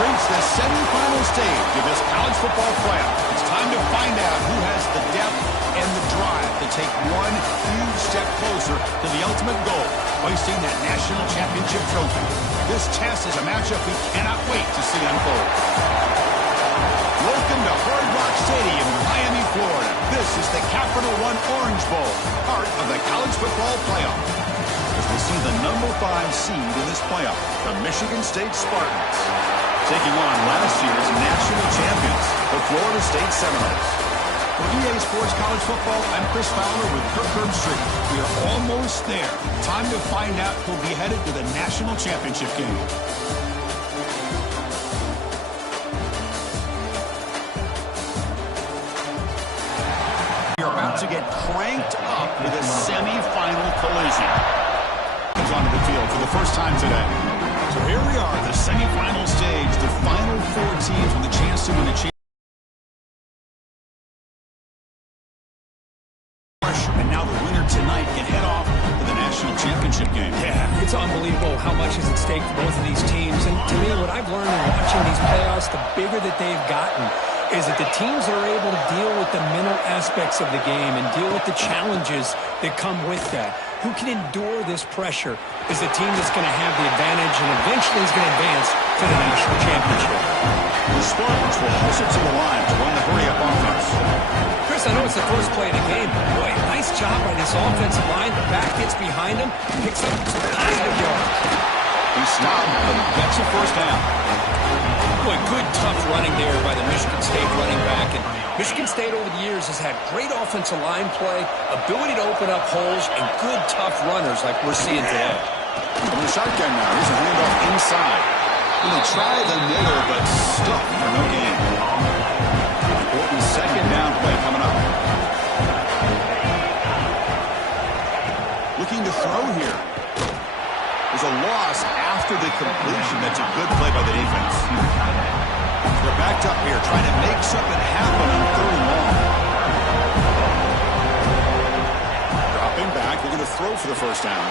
reached the semifinal stage of this college football playoff. It's time to find out who has the depth and the drive to take one huge step closer to the ultimate goal, hoisting that national championship trophy. This test is a matchup we cannot wait to see unfold. Welcome to Hard Rock Stadium in Miami, Florida. This is the Capital One Orange Bowl, part of the college football playoff. As we see the number 5 seed in this playoff, the Michigan State Spartans, taking on last year's national champions, the Florida State Seminoles. For EA Sports College Football, I'm Chris Fowler with Kirk Herbstreit. We are almost there. Time to find out who'll be headed to the national championship game. We're about to get cranked up with a semi-final collision. Comes onto the field for the first time today. So here we are, the semi-final stage, the final 4 teams with a chance to win a championship. And now the winner tonight can head off to the national championship game. Yeah, it's unbelievable how much is at stake for both of these teams. And to me, what I've learned in watching these playoffs, the bigger that they've gotten, is that the teams that are able to deal with the mental aspects of the game and deal with the challenges that come with that, who can endure this pressure, is the team that's going to have the advantage and eventually is going to advance to the national championship. The Spartans will push it to the line to run the hurry-up offense. Chris, I know it's the first play of the game, but boy, nice job by this offensive line. The back gets behind him, picks up tons of yards. He stopped, but that's a first down. Boy, good, tough running there by the Michigan State running back. And Michigan State over the years has had great offensive line play, ability to open up holes, and good, tough runners like we're seeing today. From the shotgun now, here's a handoff inside. Really tried the middle, but stuck for no gain. Important second down play coming up. Looking to throw here. There's a loss after the completion. That's a good play by the defense. They're backed up here, trying to make something happen on 3rd and long. Dropping back, they're going to throw for the first down.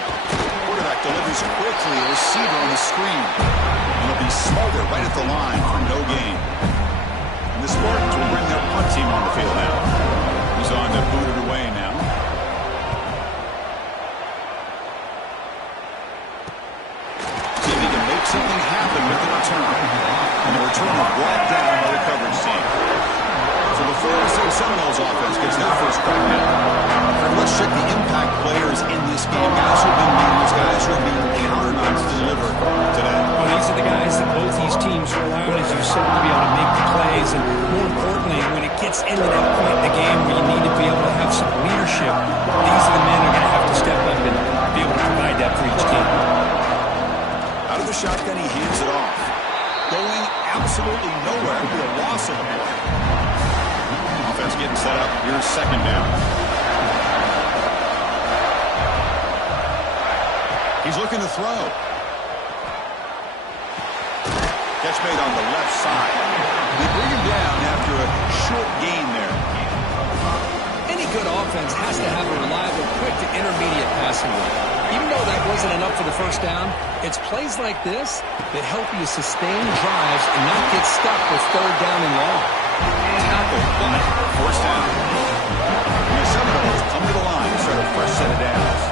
Quarterback delivers quickly, a receiver on the screen. And it'll be Smolder right at the line for no gain. And the Spartans will bring their punt team on the field now. He's on to boot it away now. Something happened with the return. And the return was brought down by the coverage team. So the Florida State Seminoles offense gets their first crack now. Let's check the impact players in this game. Guys who have been leaders, guys who have been counted on to deliver today. Well, these are the guys that both these teams rely on, as you said, to be able to make the plays. And more importantly, when it gets into that point in the game where you need to be able to have some leadership, these are the men who are going to have to step up and be able to provide that for each team. Out of the shotgun, he hands it off. Going absolutely nowhere. It'll be a loss of a play. Offense getting set up. Here's second down. He's looking to throw. Catch made on the left side. They bring him down after a short gain there. Any good offense has to have a reliable, quick to intermediate passing game. Even though that wasn't enough for the first down, it's plays like this that help you sustain drives and not get stuck with 3rd down and long. Tackle, but first down. And the Seminoles come to the line, start a fresh set of downs.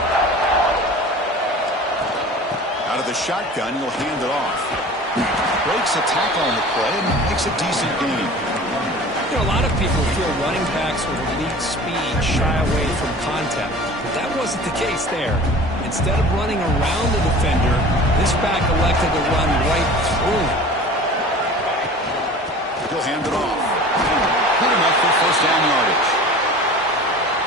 Out of the shotgun, he'll hand it off. Breaks a tackle on the play and makes a decent gain. You know, a lot of people feel running backs with elite speed shy away from contact. But that wasn't the case there. Instead of running around the defender, this back elected to run right through him. He'll hand it off. Good enough for first down yardage.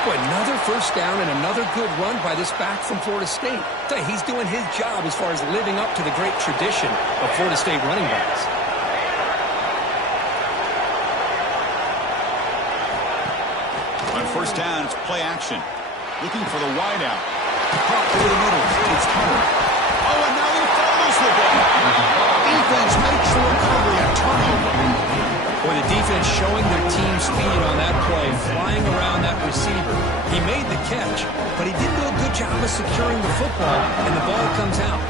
Boy, another first down and another good run by this back from Florida State. I tell you, he's doing his job as far as living up to the great tradition of Florida State running backs. On first down, it's play action. Looking for the wideout. Caught over the middle. It's Hunter. Oh, and now he follows the ball. Defense makes the recovery a turnover. Boy, the defense showing their team speed on that play, flying around that receiver. He made the catch, but he didn't do a good job of securing the football, and the ball comes out.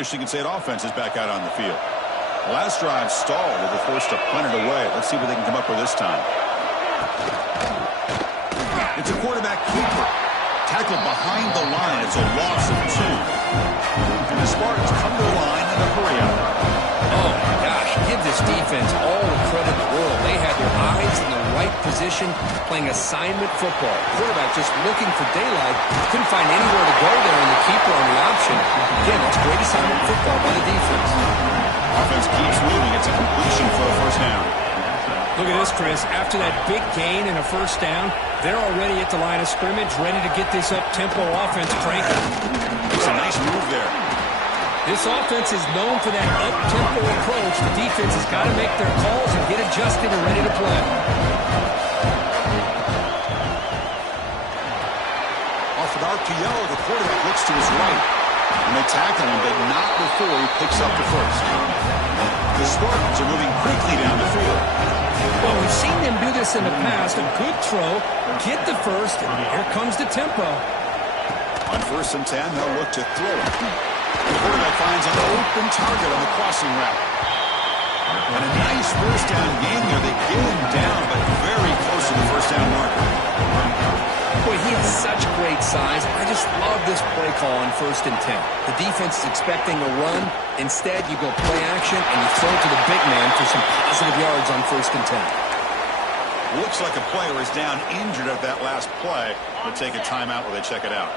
Michigan State offense is back out on the field. The last drive stalled. They were forced to punt it away. Let's see what they can come up with this time. It's a quarterback keeper. Tackled behind the line. It's a loss of 2. And the Spartans come to the line in a hurry up. Oh, my gosh. Give this defense all the credit in the world. They had their eyes in the right position playing assignment football. Quarterback just looking for daylight. Couldn't find anywhere to go there, and the keeper on the option. Again, that's great assignment football by the defense. Offense keeps moving. It's a completion for a first down. Look at this, Chris. After that big gain and a first down, they're already at the line of scrimmage, ready to get this up-tempo offense cranking. It's a nice move there. This offense is known for that up-tempo approach. The defense has got to make their calls and get adjusted and ready to play. Off an RPO, the quarterback looks to his right. And they tackle him, but not before he picks up the first. The Spartans are moving quickly down the field. Well, we've seen them do this in the past. A good throw, get the first, and here comes the tempo. On 1st and 10, they'll look to throw it. The quarterback finds an open target on the crossing route. And a nice first down gain there. They get him down, but very close to the first down marker. Boy, he has such great size. I just love this play call on 1st and 10. The defense is expecting a run. Instead, you go play action, and you throw to the big man for some positive yards on 1st and 10. Looks like a player is down injured at that last play. They'll take a timeout while they check it out.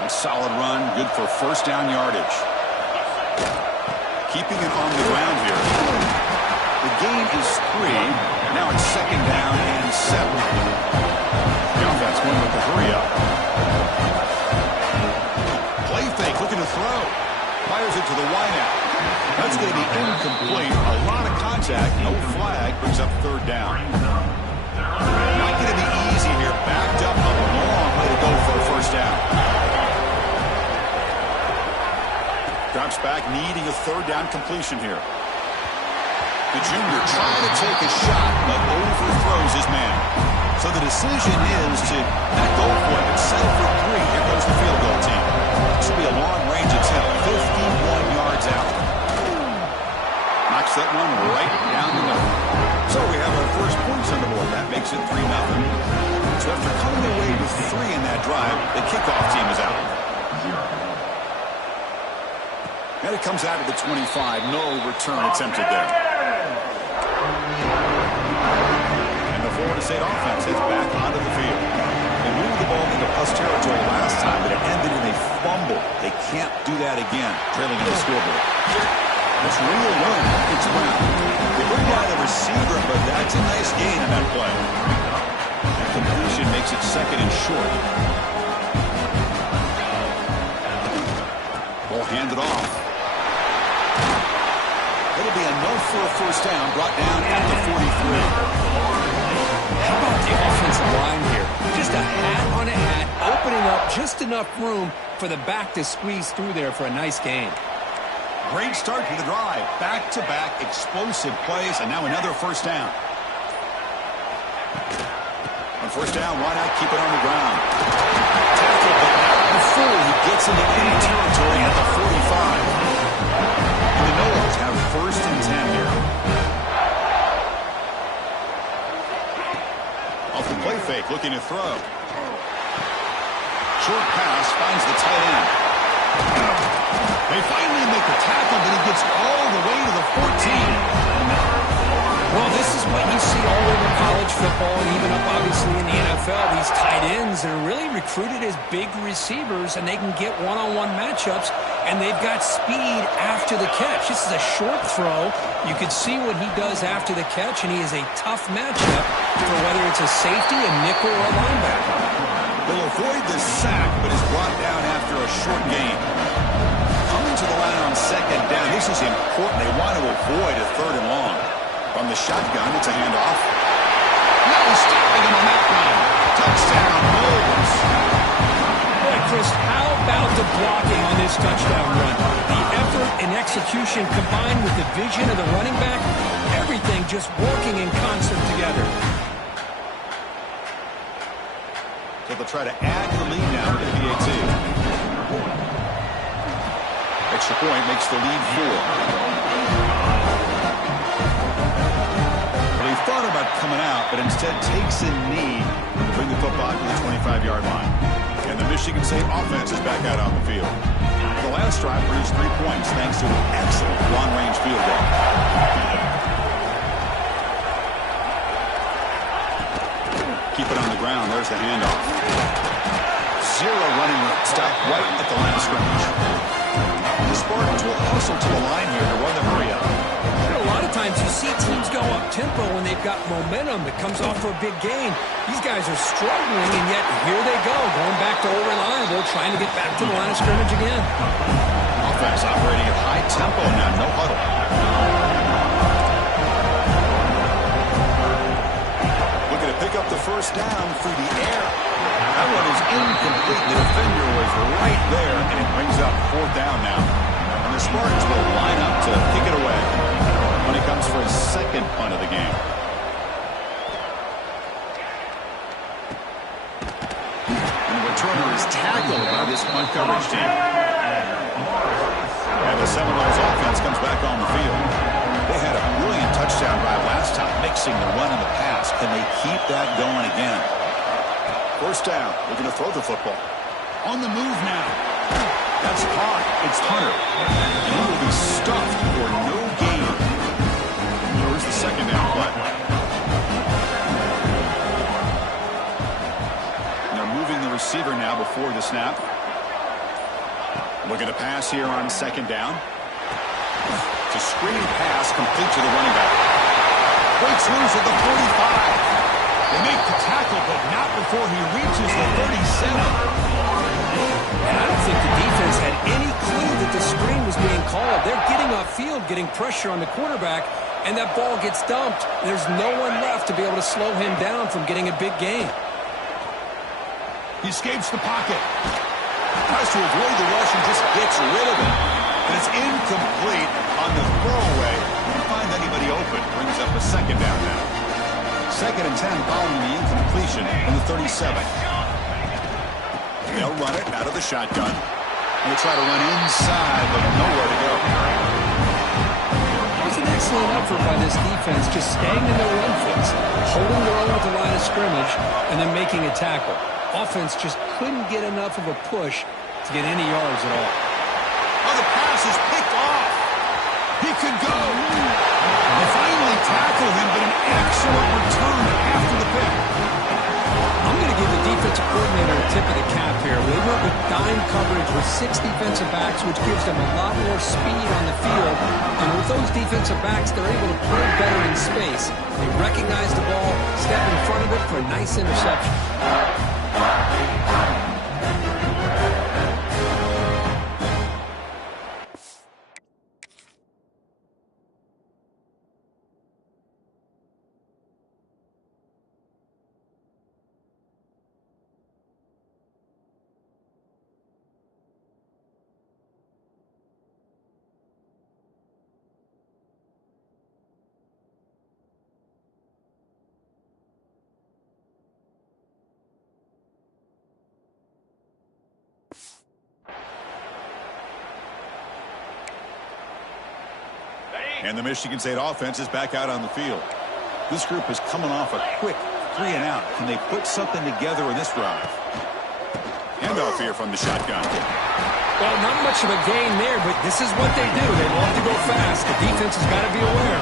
A solid run, good for first down yardage. Keeping it on the ground here. The gain is 3. Now it's 2nd down and 7. The offense going with the hurry up. Play fake, looking to throw. Fires it to the wideout. That's going to be incomplete. A lot of contact, no flag, brings up 3rd down. Not going to be easy here. Backed up a long way to go for a first down. Drops back, needing a 3rd down completion here. The junior trying to take a shot, but overthrows his man. So the decision is to not go for it, but settle for 3. Here goes the field goal team. This will be a long-range attempt, 51 yards out. Knocks that one right down the middle. So we have our first points on the board. That makes it 3-0. So after coming away with 3 in that drive, the kickoff team is out. And it comes out of the 25. No return attempted there. And the Florida State offense is back onto the field. They moved the ball into plus territory last time, but it ended in a fumble. They can't do that again, trailing in the scoreboard. It's real run. It's Brown. They bring down the receiver, but that's a nice gain in that play. That completion makes it 2nd and short. Ball handed off. It'll be enough for a first down, brought down at the 43. How about the offensive line here? Just a hat on a hat, opening up just enough room for the back to squeeze through there for a nice gain. Great start to the drive. Back-to-back explosive plays, and now another first down. On first down, why not keep it on the ground? Tackled, but not before he gets into enemy territory at the 45. And the Noahs have 1st and 10 here. Off the play fake, looking to throw. Short pass finds the tight end. They finally make the tackle, but he gets all the way to the 14. Well, this is what you see all over college football and even up, obviously, in the NFL. These tight ends are really recruited as big receivers, and they can get one-on-one matchups, and they've got speed after the catch. This is a short throw. You could see what he does after the catch, and he is a tough matchup for whether it's a safety, a nickel, or a linebacker. Will avoid the sack, but is brought down after a short gain. Coming to the line on 2nd down. This is important. They want to avoid a 3rd and long. From the shotgun, it's a handoff. No stopping him on that run. Touchdown, Bulls. Boy, Chris, how about the blocking on this touchdown run? The effort and execution combined with the vision of the running back, everything just working in concert together. So they'll try to add to the lead now with the PAT. Extra point makes the lead 4. Well, he thought about coming out, but instead takes a knee to bring the football to the 25-yard line. And the Michigan State offense is back out on the field. The last drive produced 3 points thanks to an excellent long-range field goal. Keep it on the ground. There's the handoff. Zero running room. Stop right at the line of scrimmage. The Spartans will hustle to the line here to run the hurry up. A lot of times you see teams go up-tempo when they've got momentum that comes off for a big gain. These guys are struggling, and yet here they go, going back to old reliable, trying to get back to the line of scrimmage again. Offense operating at high tempo now, no huddle. Looking to pick up the first down through the air. That one is incomplete. The defender was right there, and it brings up 4th down now. And the Spartans will line up to kick it away when it comes for his second punt of the game. And the returner is tackled by this punt coverage team. And the Seminoles offense comes back on the field. They had a brilliant touchdown drive last time, mixing the run and the pass. Can they keep that going again? First down. They're going to throw the football. On the move now. That's caught. It's Hunter. And he will be stuffed for no gain. Here's the second down play. And they're moving the receiver now before the snap. Looking to pass here on second down. It's a screen pass complete to the running back. Breaks loose at the 45. They make the tackle, but not before he reaches the 37. And I don't think the defense had any clue that the screen was being called. They're getting upfield, getting pressure on the quarterback, and that ball gets dumped. There's no one left to be able to slow him down from getting a big gain. He escapes the pocket. Tries to avoid the rush and just gets rid of it. And it's incomplete on the throwaway. Can't find anybody open. Brings up a second down now. 2nd and 10 following the incompletion in the 37. They'll run it out of the shotgun. And they'll try to run inside, but nowhere to go. It was an excellent effort by this defense, just staying in their run fits, holding their own at the line of scrimmage, and then making a tackle. Offense just couldn't get enough of a push to get any yards at all. Oh, the pass is picked off. He could go. They finally tackle him, but an excellent return after the pick. I'm going to give the defensive coordinator a tip of the cap here. They went with dime coverage with 6 defensive backs, which gives them a lot more speed on the field. And with those defensive backs, they're able to play better in space. They recognize the ball, step in front of it for a nice interception. And the Michigan State offense is back out on the field. This group is coming off a quick 3 and out. Can they put something together in this drive? Handoff here from the shotgun. Well, not much of a gain there, but this is what they do. They love to go fast. The defense has got to be aware.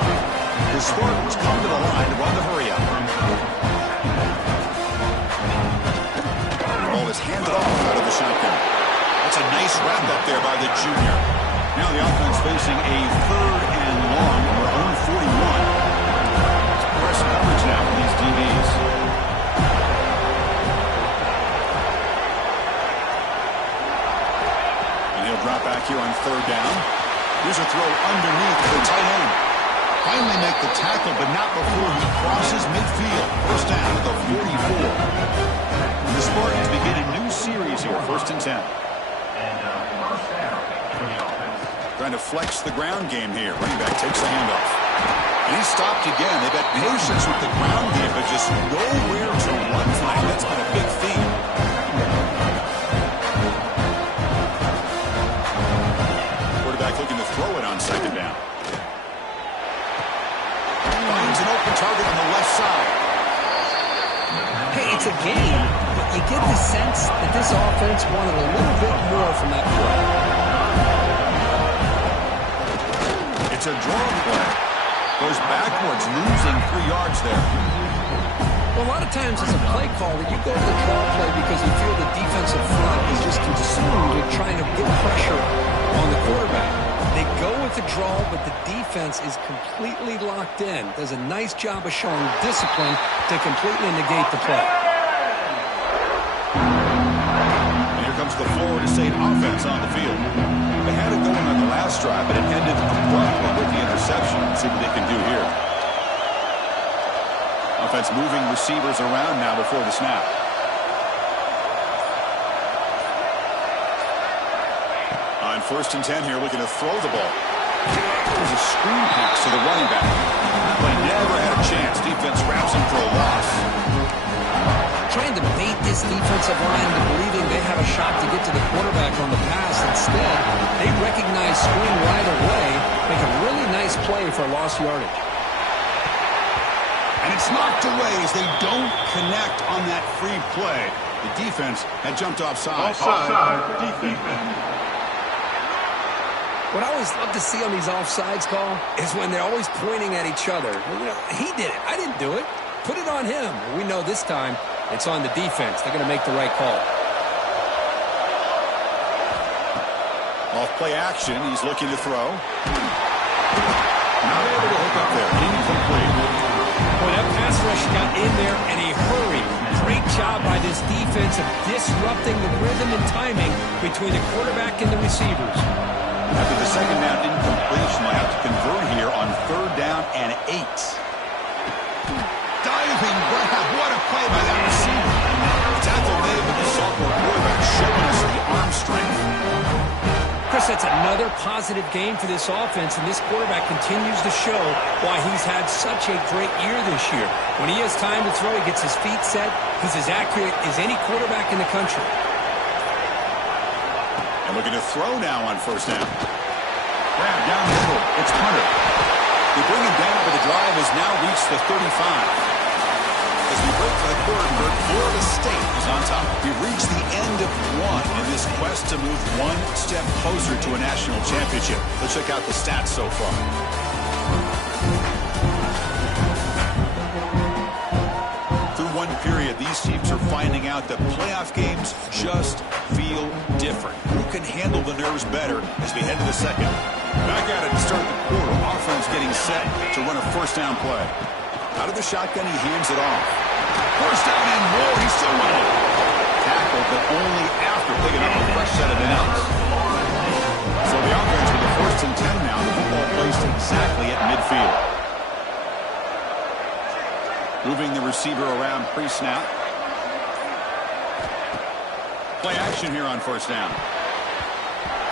The Spartans come to the line to run the hurry up. The ball is handed off out of the shotgun. That's a nice wrap up there by the junior. Now the offense facing a 3rd and long on their own 41. It's press coverage now for these DBs. And he'll drop back here on 3rd down. Here's a throw underneath to the tight end. Finally make the tackle, but not before he crosses midfield. First down at the 44. And the Spartans begin a new series here, 1st and 10. Trying to flex the ground game here. Running back takes the handoff. And he's stopped again. They've had patience with the ground game, but just nowhere to run tonight. That's been a big theme. The target on the left side. Hey, it's a game, but you get the sense that this offense wanted a little bit more from that play. It's a draw play. Goes backwards, losing 3 yards there. Well, a lot of times as a play caller, you go to the draw play because you feel the defensive front is just consumed with trying to get pressure on the quarterback. They go with the draw, but the defense is completely locked in. Does a nice job of showing discipline to completely negate the play. And here comes the Florida State offense on the field. They had it going on the last drive, but it ended abruptly with the interception. Let's see what they can do here. Offense moving receivers around now before the snap. On 1st and 10 here, looking to throw the ball. There's a screen pass to the running back. But never had a chance. Defense grabs him for a loss. Trying to bait this defensive line into believing they have a shot to get to the quarterback on the pass. Instead, they recognize screen right away, make a really nice play for lost yardage. And it's knocked away as they don't connect on that free play. The defense had jumped offside. Offside defense. What I always love to see on these offsides call is when they're always pointing at each other. Well, you know, he did it. I didn't do it. Put it on him. We know this time it's on the defense. They're going to make the right call. Off play action. He's looking to throw. Not able to hook up there. Incomplete. Well, that pass rush got in there in a hurry. Great job by this defense of disrupting the rhythm and timing between the quarterback and the receivers. After the second down incompletion, they'll have to convert here on 3rd down and 8. Diving grab. What a play by that receiver. Tackle made with the sophomore quarterback showing us the arm strength. Chris, that's another positive game for this offense, and this quarterback continues to show why he's had such a great year this year. When he has time to throw, he gets his feet set. He's as accurate as any quarterback in the country. And looking to throw now on 1st down. Grab down the middle. It's Hunter. They bring him down, but the drive has now reached the 35. As we break for the quarter, Florida State is on top. We've reached the end of 1 in this quest to move 1 step closer to a national championship. Let's check out the stats so far. Through 1 period, these teams are finding out that playoff games just feel different. Who can handle the nerves better as we head to the second? Back at it to start the quarter. Offense getting set to run a 1st down play. Out of the shotgun, he hands it off. 1st down and more. He's still running. Tackled, but only after picking up a fresh set of downs. So the offense with the 1st and 10 now. The football placed exactly at midfield. Moving the receiver around pre-snap. Play action here on 1st down.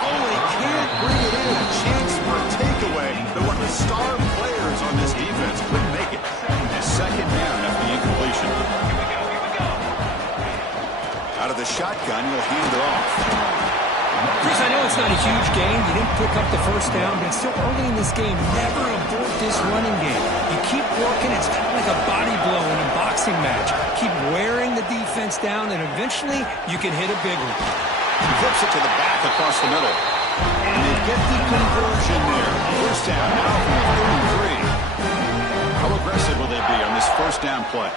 Oh, he can't bring it in. A chance for a takeaway. But one of the star players on this defense couldn't make it. And 2nd down after the incompletion. Out of the shotgun, he'll hand it off. Chris, I know it's not a huge game. You didn't pick up the 1st down, but it's still early in this game. Never abort this running game. You keep working. It's kind of like a body blow in a boxing match. Keep wearing the defense down, and eventually you can hit a big one. He flips it to the back across the middle. And they get the conversion there. 1st down now from 33. How aggressive will they be on this 1st down play?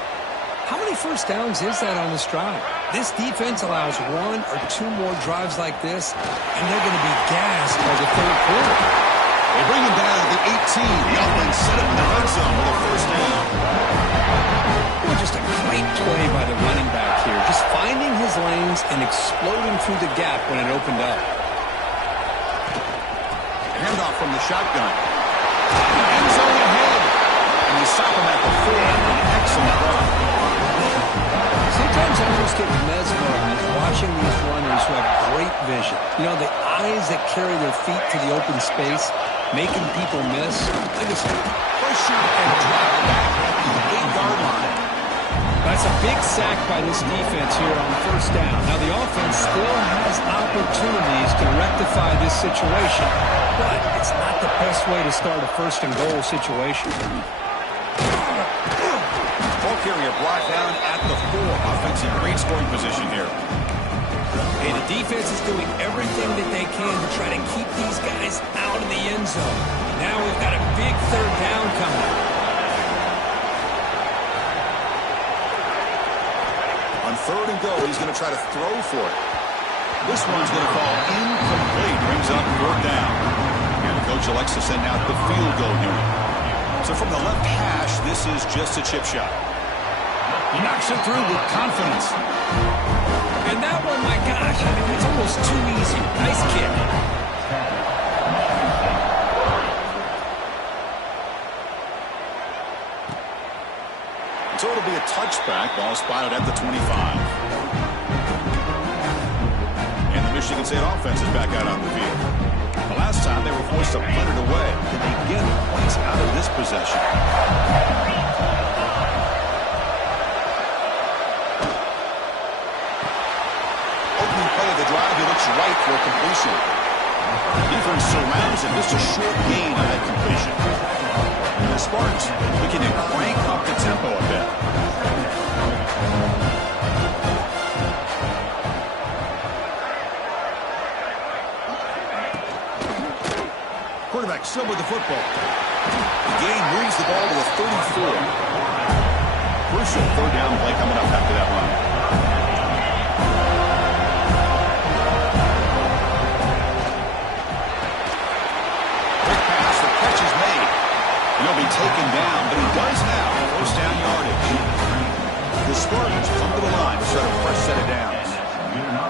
How many 1st downs is that on this drive? This defense allows 1 or 2 more drives like this, and they're going to be gassed by the 3rd quarter. They bring him down at the 18. The offense set up in the red zone with a 1st down. Well, just a great play by the running back here. Just finding his lanes and exploding through the gap when it opened up. Handoff from the shotgun. End zone ahead. And they stop him at the 4. An excellent run. Sometimes I just get mesmerized watching these runners who have great vision. You know, the eyes that carry their feet to the open space, making people miss. I just Pressure and drop back at the 8-yard line. That's a big sack by this defense here on 1st down. Now, the offense still has opportunities to rectify this situation, but it's not the best way to start a 1st and goal situation. Ball carrier brought down at the 4. Offensive great scoring position here. Hey, the defense is doing everything that they can to try to keep these guys out of the end zone. Now we've got a big third down coming. On third and go, he's going to try to throw for it. This one's going to fall incomplete. Brings up fourth down. And the coach elects to send out the field goal unit. So from the left hash, this is just a chip shot. He knocks it through with confidence. And that one, my gosh, I mean, it's almost too easy. Nice kick. So it'll be a touchback. Ball spotted at the 25. And the Michigan State offense is back out on the field. The last time they were forced to punt it away. Can they get points out of this possession? Opening play of the drive, he looks right for a completion. The defense surrounds him. Just a short gain on that completion. And the Spartans looking to crank up the tempo a bit. Quarterback still with the football. The game moves the ball to the 34. Crucial third down play coming up after that run. Quick pass, the catch is made. He'll be taken down, but he does have first down yardage. The Spartans come to the line to start a fresh set of downs.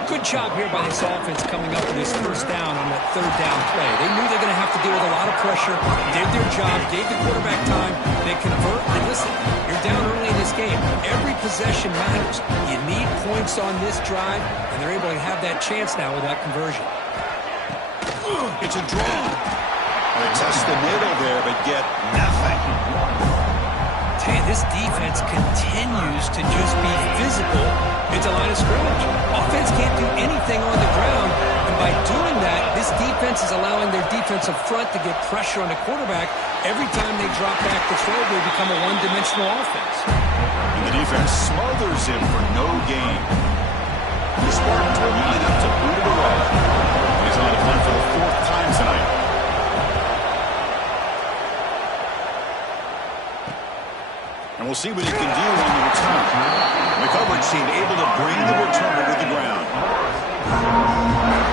Good job here by this offense coming up with this first down on that third down play. They knew they were going to have to deal with a lot of pressure, did their job, gave the quarterback time, they convert, and listen, you're down early in this game. Every possession matters. You need points on this drive, and they're able to have that chance now with that conversion. It's a draw. They test the middle there, but get nothing. Hey, this defense continues to just be physical into line of scrimmage. Offense can't do anything on the ground, and by doing that, this defense is allowing their defensive front to get pressure on the quarterback. Every time they drop back to throw, they become a one-dimensional offense. And the defense smothers him for no gain. The Spartans will line up to boot it away. He's on the punt for the 4th time tonight. And we'll see what he can do on the return. The coverage team able to bring the returner to the ground.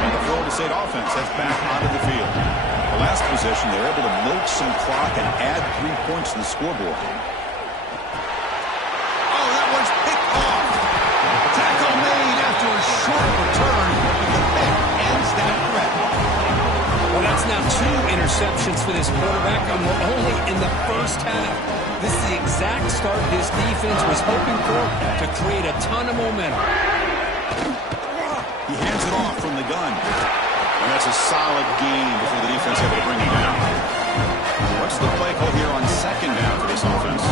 And the Florida State offense has back onto the field. The last possession, they're able to milk some clock and add 3 points to the scoreboard. Oh, that one's picked off. Tackle made after a short return. The pick ends that threat. Well, that's now 2 interceptions for this quarterback, and we're only in the first half. This is the exact start this defense was hoping for to create a ton of momentum. He hands it off from the gun. And that's a solid gain before the defense able to bring him down. What's the play call here on second down for this offense?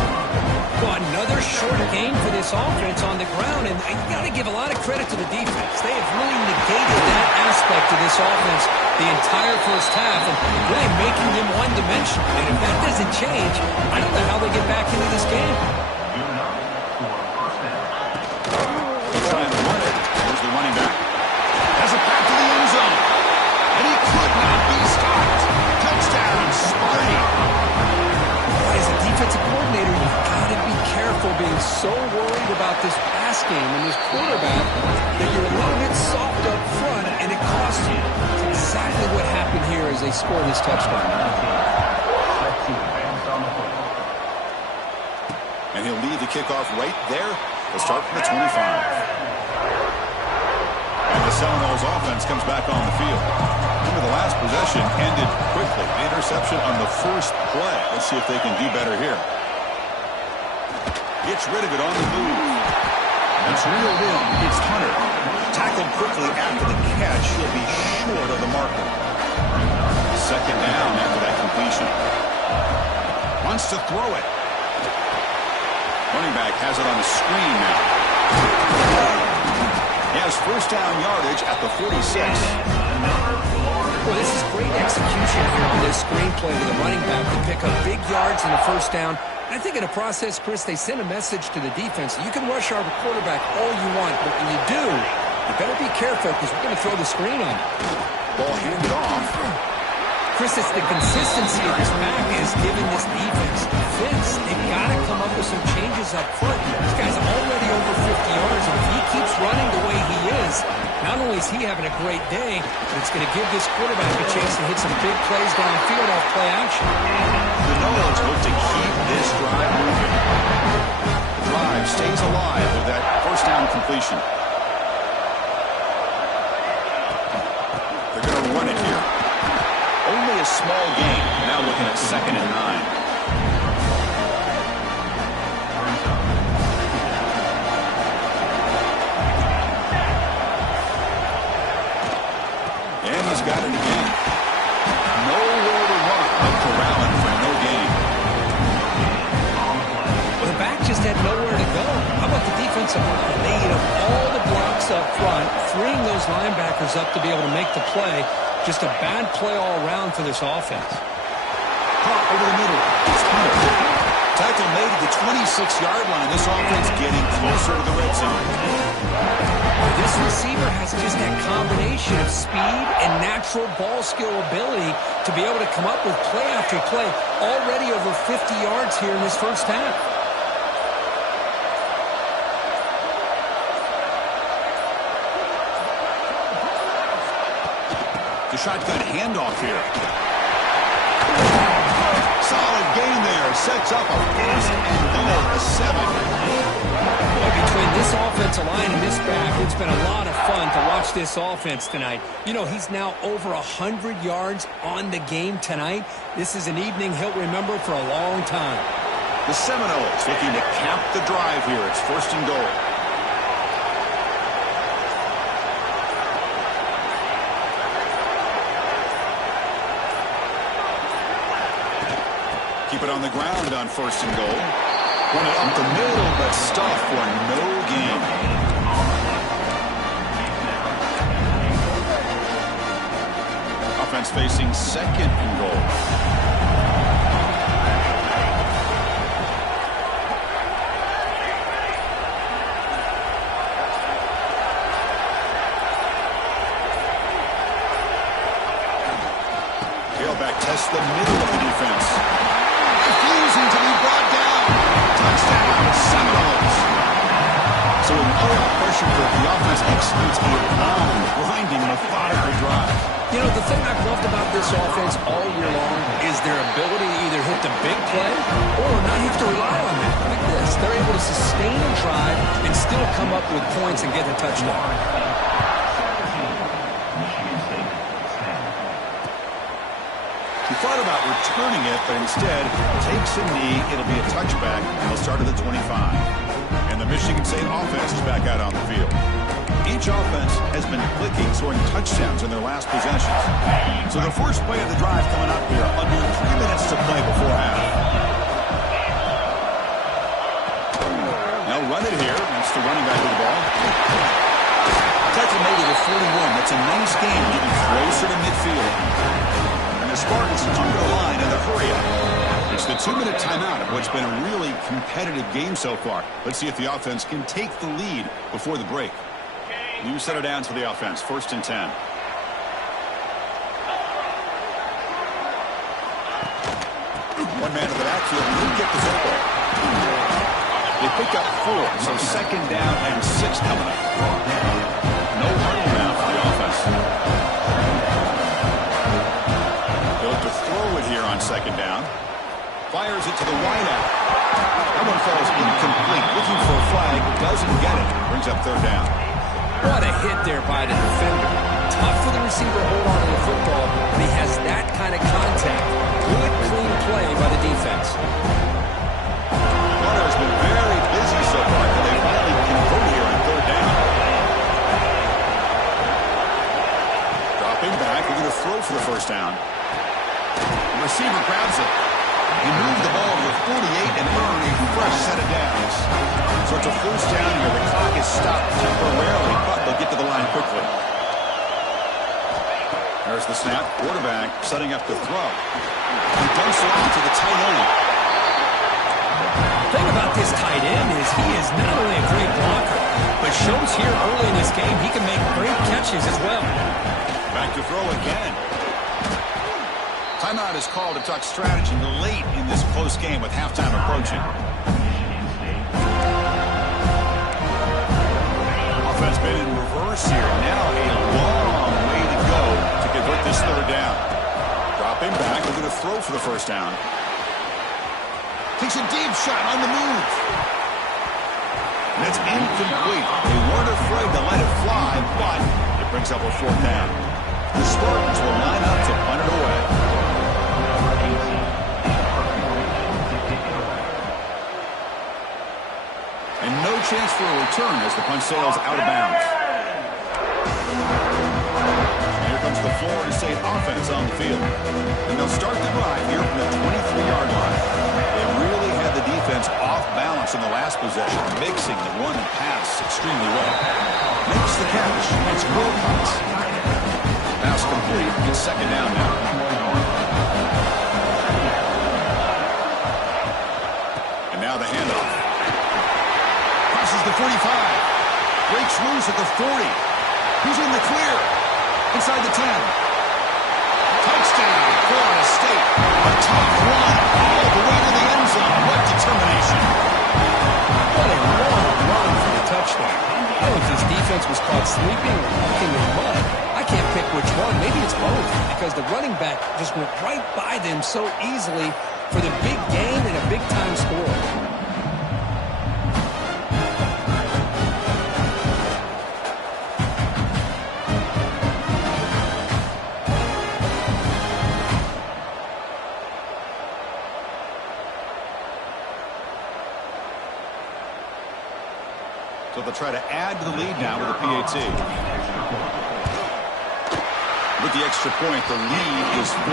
Well, another short gain for this offense on the ground, and you got to give a lot of credit to the defense. They have really negated that aspect of this offense the entire first half and really making them one-dimensional. And if that doesn't change, I don't know how they get back into this game. He's trying to run it. There's the running back. Has it back to the end zone. And he could not be stopped. Touchdown, Sparty. As a defensive coordinator, you've got to be careful being so worried about this pass game and this quarterback that you're a little bit soft up front and it costs you. It's exactly what happened here as they score this touchdown. And he'll lead the kickoff right there. They'll start from the 25. And the Seminoles offense comes back on the field. Remember, the last possession ended quickly. The interception on the first play. Let's see if they can do better here. Gets rid of it on the move. It's reeled in. It's Hunter. Tackled quickly after the catch. He'll be short of the marker. Second down after that completion. Wants to throw it. Running back has it on the screen now. He has first down yardage at the 46. Well, this is great execution here on this screen play to the running back to pick up big yards in the first down I think in a process, Chris, they send a message to the defense. You can rush our quarterback all you want, but when you do, you better be careful because we're going to throw the screen on you. Ball handed off. Chris, it's the consistency of this pack is giving this defense fits. They've got to come up with some changes up front. This guy's already over 50 yards, and if he keeps running the way he is, not only is he having a great day, but it's going to give this quarterback a chance to hit some big plays downfield off play action. The Noles look to keep this drive moving. The drive stays alive with that first down completion. They're going to run it here. Only a small gain. Now looking at 2nd and 9. And he's got it again. Nowhere to run. Corralling for no gain. Well, the back just had nowhere to go. How about the defensive line? They eat up all the blocks up front, freeing those linebackers up to be able to make the play. Just a bad play all around for this offense. Caught over the middle. It's Hunter. Tackle made at the 26-yard line. This offense getting closer to the red zone. This receiver has just that combination of speed and natural ball skill ability to be able to come up with play after play. Already over 50 yards here in this first half. The shotgun handoff here. Solid gain there. Sets up a 1st and goal at the 7. Boy, between this offensive line and this back, it's been a lot of fun to watch this offense tonight. You know, he's now over 100 yards on the game tonight. This is an evening he'll remember for a long time. The Seminoles looking to cap the drive here. It's 1st and goal. Keep it on the ground on 1st and goal. Run it up the middle, but stuff for no gain. Offense facing 2nd and goal. Tailback tests the middle of the defense. Refusing to be brought down. Touchdown, Seminoles. So in playoff pressure, the offense executes a long, grinding, methodical drive. You know, the thing I've loved about this offense all year long is their ability to either hit the big play or not have to rely on that. Like this, they're able to sustain a drive and still come up with points and get a touchdown. He thought about returning it, but instead takes a knee. It'll be a touchback, and he'll start at the 25. And the Michigan State offense is back out on the field. Each offense has been clicking, scoring touchdowns in their last possessions. So the first play of the drive coming up here, under 3 minutes to play before half. Now run it here. It's the running back with the ball. Tackle made at the 41. That's a nice game, getting closer to midfield. The Spartans under the line in the hurry-up. It's the 2-minute timeout of what's been a really competitive game so far. Let's see if the offense can take the lead before the break. New set of downs for the offense. 1st and 10. One man in the backfield didn't get the football. They pick up 4, so 2nd down and 6 coming up. No hurdle now for the offense. To throw it here on 2nd down. Fires it to the wideout. That one falls incomplete. Looking for a flag. Doesn't get it. Brings up 3rd down. What a hit there by the defender. Tough for the receiver to hold on to the football, but he has that kind of contact. Good, clean play by the defense. Hunter has been very busy so far, but they finally convert here on 3rd down. Dropping back. They're going to throw for the 1st down. The receiver grabs it. He moved the ball to the 48 and earned a fresh set of downs. So it's a 1st down here. The clock is stopped temporarily, but they'll get to the line quickly. There's the snap. Quarterback setting up the throw. He dumps it off to the tight end. is he is not only a great blocker, but shows here early in this game he can make great catches as well. Back to throw again. Timeout is called to talk strategy late in this close game with halftime approaching. Offense been in reverse here. Now a long way to go to convert this third down. Dropping back. They're going to throw for the first down. Takes a deep shot on the move. And it's incomplete. They weren't afraid to let it fly, but it brings up a fourth down. The Spartans will line up to punt it away. And no chance for a return as the punt sails out of bounds. And here comes the Florida State offense on the field. And they'll start the drive here from the 23-yard line. They really had the defense off balance in the last possession, mixing the run and pass extremely well. Makes the catch. It's Wilcox. Pass complete. It's second down now. And now the handoff. Crosses the 45. Breaks loose at the 40. He's in the clear. Inside the 10. Touchdown, Florida State. A tough run all the way to the end zone. What determination. What a long run for the touchdown. I don't know if this defense was caught sleeping or walking in mud. I can't pick which one. Maybe it's both, because the running back just went right by them so easily for the big game and a big-time score. So they'll try to add to the lead now with a PAT. With the extra point, the lead is 14.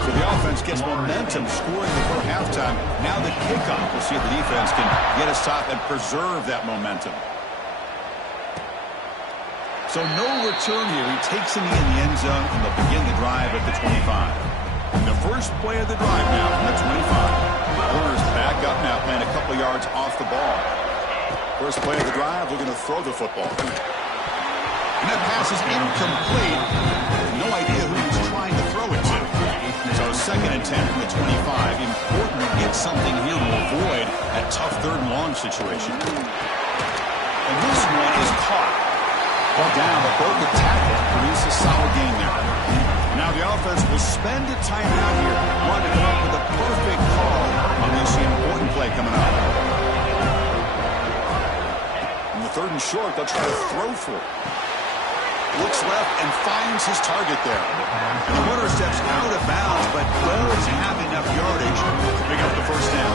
So the offense gets momentum scoring before halftime. Now the kickoff. We'll see if the defense can get a stop and preserve that momentum. So no return here. He takes him in the end zone, and they'll begin the drive at the 25. The first play of the drive now from the 25. Warner's back up now, playing a couple yards off the ball. First play of the drive, we're going to throw the football. And that pass is incomplete. No idea who he's trying to throw it to. So second and 10 from the 25. Important to get something here to avoid that tough third and long situation. And this one is caught. Ball down, but both the tackle produce a solid gain there. Now the offense will spend a timeout here. Want to come up with a perfect call on this important play coming up. In the third and short, they'll try to throw for it. Looks left and finds his target there. And the runner steps out of bounds, but does have enough yardage to pick up the first down.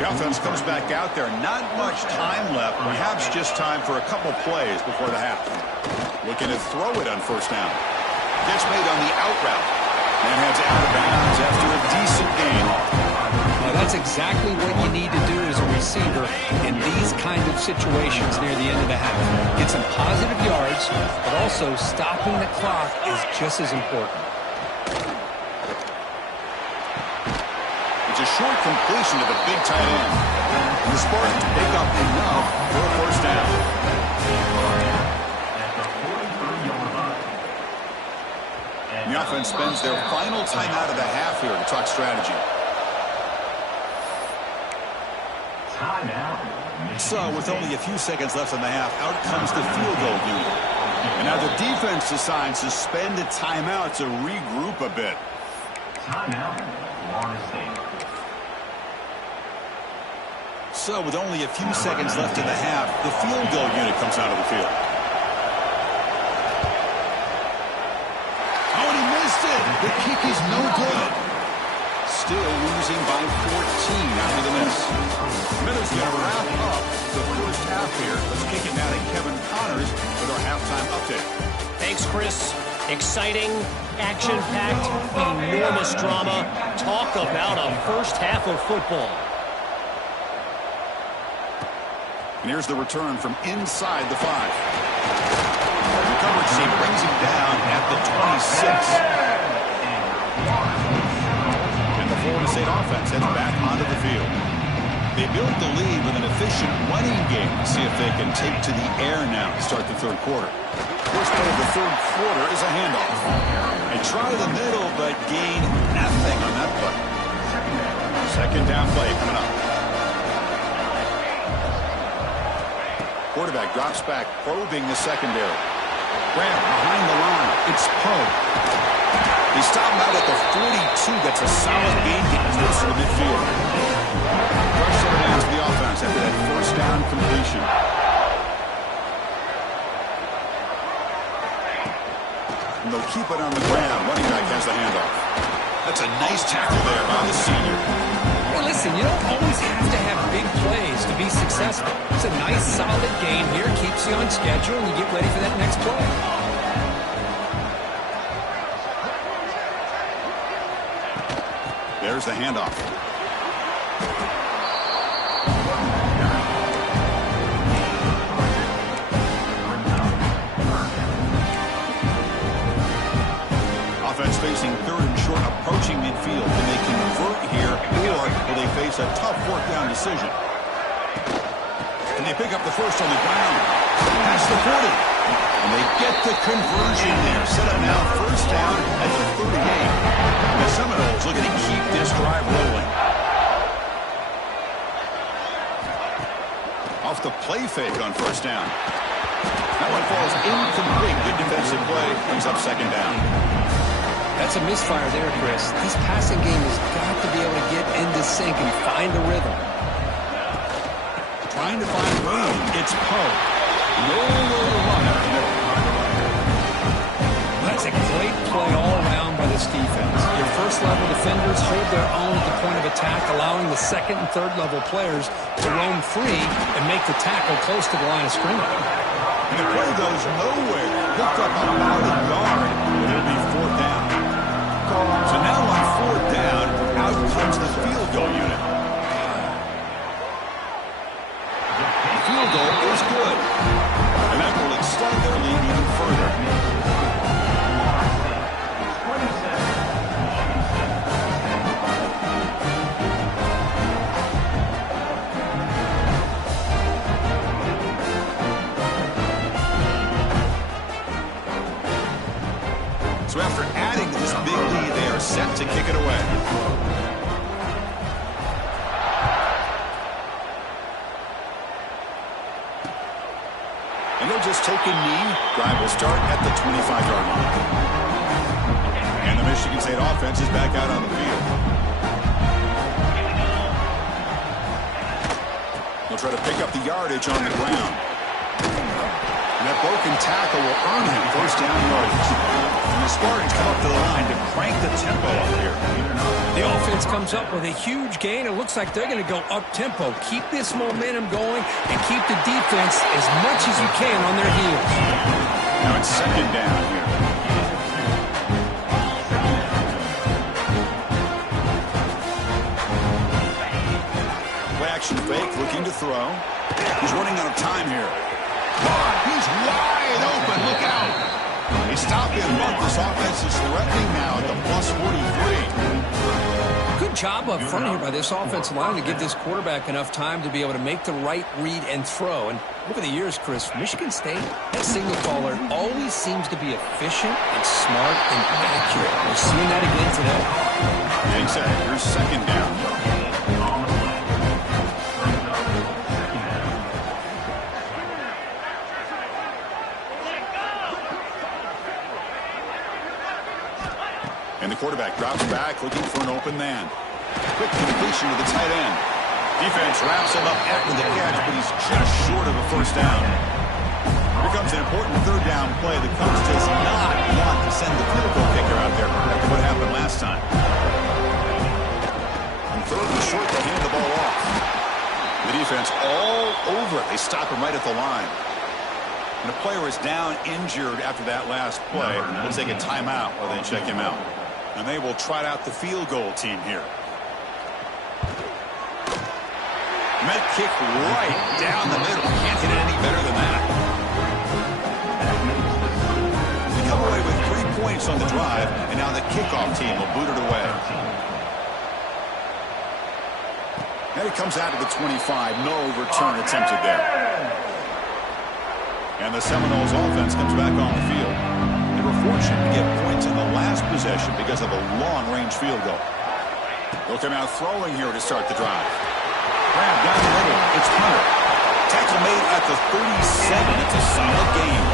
The offense comes back out there. Not much time left. Perhaps just time for a couple plays before the half. Looking to throw it on first down. Gets made on the out route. And heads out of bounds after a decent gain. Now that's exactly what you need to do as a receiver in these kind of situations near the end of the half. Get some positive yards, but also stopping the clock is just as important. It's a short completion to the big tight end. And the Spartans pick up enough for a first down. And the offense spends their final timeout of the half here to talk strategy. So with only a few seconds left in the half, out comes the field goal unit. And now the defense decides to spend a timeout to regroup a bit. Timeout, Florida State. So with only a few seconds left in the half, the field goal unit comes out of the field. Oh, and he missed it. The kick is no good. Still losing by 14 after the miss. Miller's going to wrap up the first half here. Let's kick it now to Kevin Connors with our halftime update. Thanks, Chris. Exciting, action-packed, enormous drama. Talk about a first half of football. And here's the return from inside the 5. The coverage team brings him down at the 26. Florida State offense heads back onto the field. They built the lead with an efficient running game. See if they can take to the air now to start the third quarter. First play of the third quarter is a handoff. They try the middle, but gain nothing on that play. Second down play coming up. Quarterback drops back, probing the secondary. Graham behind the line. It's Poe. They stop him out at the 42. That's a solid gain. Gets close to the midfield. Rush center down to the offense after that first down completion. And they'll keep it on the ground. Running back has the handoff. That's a nice tackle there by the senior. Hey, listen, you don't always have to have big plays to be successful. It's a nice, solid gain here. Keeps you on schedule, and you get ready for that next play. There's the handoff. Offense facing third and short, approaching midfield. Can they convert here, or will they face a tough fourth down decision? And they pick up the first on the ground. Past the 40. And they get the conversion there. Set up now, first down at the 38. And the Seminoles looking to keep this drive rolling. Off the play fake on first down. That one falls incomplete. Good defensive play. Brings up second down. That's a misfire there, Chris. This passing game has got to be able to get into sync and find a rhythm. Trying to find room. It's Poe. Nowhere to run up the middle. That's a great play all around by this defense. Your first-level defenders hold their own at the point of attack, allowing the second and third-level players to roam free and make the tackle close to the line of scrimmage. And the play goes nowhere. Hooked up about a yard, but it'll be fourth down. So now on fourth down, out comes the field goal unit. The field goal is good. And that will extend their lead even further. So after adding to this big lead, they are set to kick it away. And they'll just take a knee. Drive will start at the 25-yard line. And the Michigan State offense is back out on the field. They'll try to pick up the yardage on the ground. And that broken tackle will earn him first down yardage. And the Spartans come up to the line to crank the tempo up here. The offense comes up with a huge gain. It looks like they're going to go up-tempo. Keep this momentum going and keep the defense as much as you can on their heels. Now it's second down here. Play action fake, looking to throw. He's running out of time here. He's wide open. Look out. He stopped him, but this offense is threatening now at the plus 43. Good job up front here by this offensive line to give this quarterback enough time to be able to make the right read and throw. And over the years, Chris, Michigan State, that signal caller always seems to be efficient and smart and accurate. We're seeing that again today. Exactly. Here's second down. And the quarterback drops back, looking for an open man. Quick completion to the tight end. Defense wraps him up after the catch, but he's just short of a first down. Here comes an important third down play. The coach does not want to send the field goal kicker out there after what happened last time. And third and short, they hand the ball off. The defense all over it. They stop him right at the line. And the player is down injured after that last play. We'll take a timeout while they check him out. And they will trot out the field goal team here. Met kick right down the middle. Can't hit it any better than that. They come away with 3 points on the drive, and now the kickoff team will boot it away. And it comes out to the 25. No return attempted there. And the Seminoles offense comes back on the field. They were fortunate to get points in the last possession because of a long-range field goal. They'll come out throwing here to start the drive. Grab down the middle. It's Hunter. Tackle made at the 37. It's a solid game.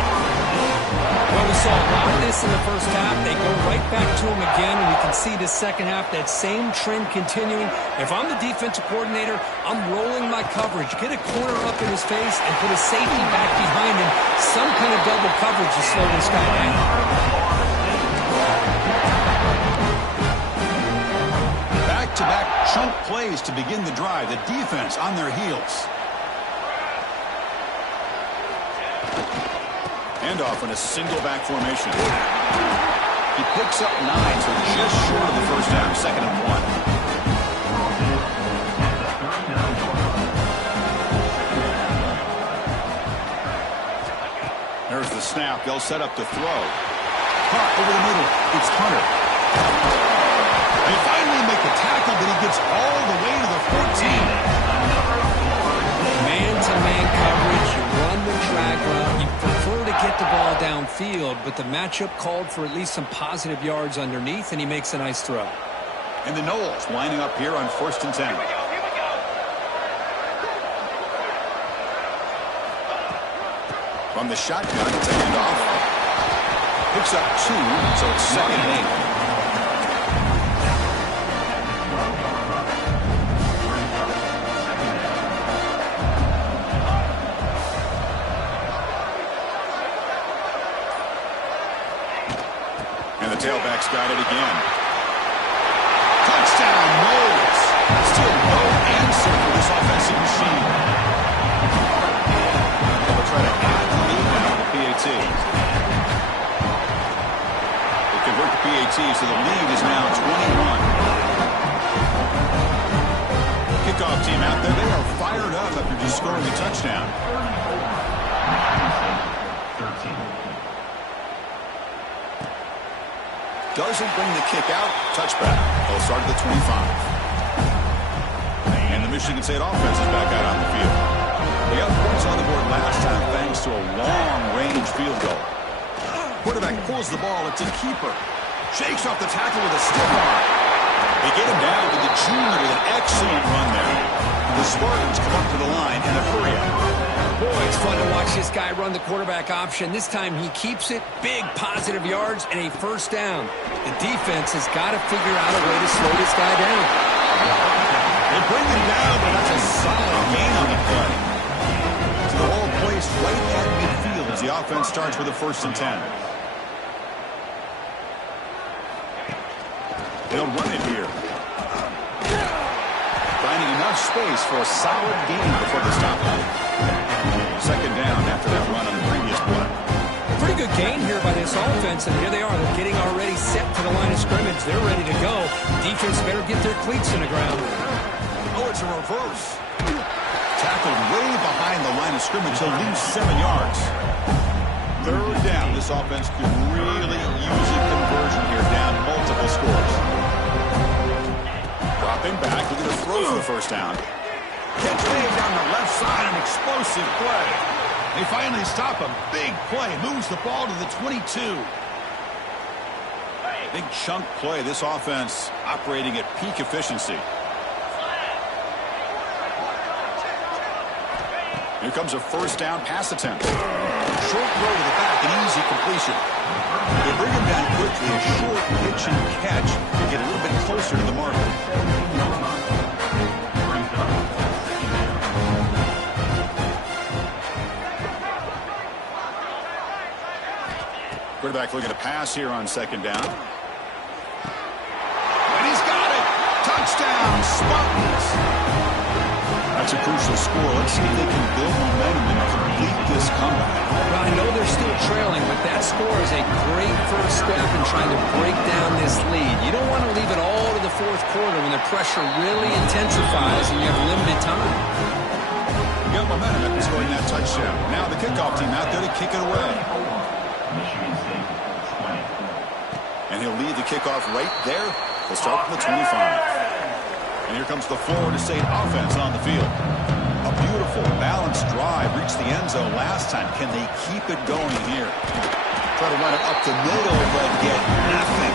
Well, we saw a lot of this in the first half. They go right back to him again, and we can see the second half, that same trend continuing. If I'm the defensive coordinator, I'm rolling my coverage. Get a corner up in his face and put a safety back behind him. Some kind of double coverage to slow this guy down. Back-to-back chunk plays to begin the drive. The defense on their heels. Handoff in a single back formation. He picks up 9, so just short of the first down. 2nd and 1. There's the snap. They'll set up to throw. Caught over the middle. It's Hunter. They finally make the tackle, but he gets all the way to the 14. Man-to-man coverage. You run the drag route. You prefer to get the ball downfield, but the matchup called for at least some positive yards underneath, and he makes a nice throw. And the Noles lining up here on 1st and 10. From the shotgun, it's a handoff. Picks up 2, so it's 2nd and 8. Tailback's got it again. Touchdown, Noles. Still no answer for this offensive machine. They'll try to add the lead now to the PAT. They convert the PAT, so the lead is now 21. Kickoff team out there. They are fired up after just scoring a touchdown. 13. Doesn't bring the kick out. Touchback. They'll start at the 25. And the Michigan State offense is back out on the field. They got points on the board last time thanks to a long-range field goal. Quarterback pulls the ball. It's a keeper. Shakes off the tackle with a stiff arm. They get him down to the junior with an excellent run there. The Spartans come up to the line in a hurry up. Boy, it's fun to watch this guy run the quarterback option. This time he keeps it. Big positive yards and a first down. The defense has got to figure out a way to slow this guy down. They bring him down, but that's a solid gain on the play. So the ball placed right at midfield as the offense starts with a 1st and 10. They'll run it here. Finding enough space for a solid gain before the stop. 2nd down after that run on the previous play. Pretty good gain here by this offense, and here they are. They're getting already set to the line of scrimmage. They're ready to go. Defense better get their cleats in the ground. Oh, it's a reverse. Tackled way behind the line of scrimmage. He'll lose 7 yards. 3rd down. This offense could really use a conversion here, down multiple scores. Dropping back. Look at the throw for the first down. Catch made down the left side, an explosive play. They finally stop him. Big play. Moves the ball to the 22. Big chunk play. This offense operating at peak efficiency. Here comes a 1st down pass attempt. Short throw to the back, an easy completion. They bring him down quickly. A short pitch and catch to get a little bit closer to the marker. Quarterback looking to pass here on 2nd down. And he's got it. Touchdown, Spartans. That's a crucial score. Let's see if they can build momentum and complete this comeback. Well, I know they're still trailing, but that score is a great first step in trying to break down this lead. You don't want to leave it all to the 4th quarter when the pressure really intensifies and you have limited time. You got momentum after scoring that touchdown. Now the kickoff team out there to kick it away. Michigan State, 20. And he'll lead the kickoff right there. He'll start from the 25. And here comes the Florida State offense on the field. A beautiful, balanced drive reached the end zone last time. Can they keep it going here? Try to run it up the middle, but get nothing.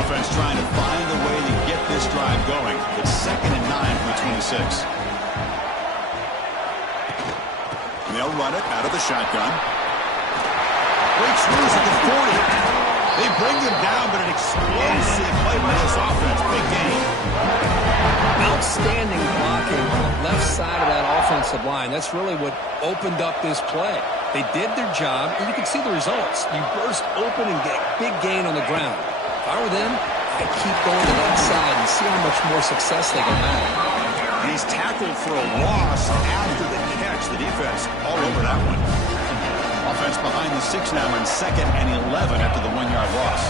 Offense trying to find a way to get this drive going. It's 2nd and 9 from the 26. They'll run it out of the shotgun. Breaks loose at the 40. They bring him down, but an explosive play by this offense. Big game. Outstanding blocking on the left side of that offensive line. That's really what opened up this play. They did their job, and you can see the results. You burst open and get a big gain on the ground. If I were them, I'd keep going to that side and see how much more success they can have. And he's tackled for a loss after the catch. The defense all over that one. Offense behind the 6 now in 2nd and 11 after the 1-yard loss.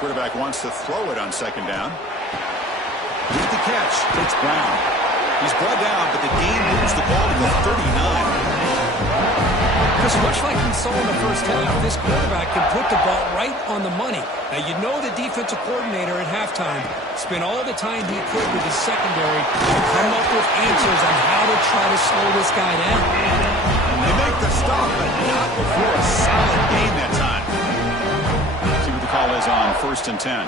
Quarterback wants to throw it on 2nd down. With the catch, it's Brown. He's brought down, but the game moves the ball to the 39. Because much like we saw in the first half, this quarterback can put the ball right on the money. Now, you know the defensive coordinator at halftime spent all the time he could with his secondary to come up with answers on how to try to slow this guy down. They make the stop, but not before a solid gain that time. See what the call is on 1st and 10.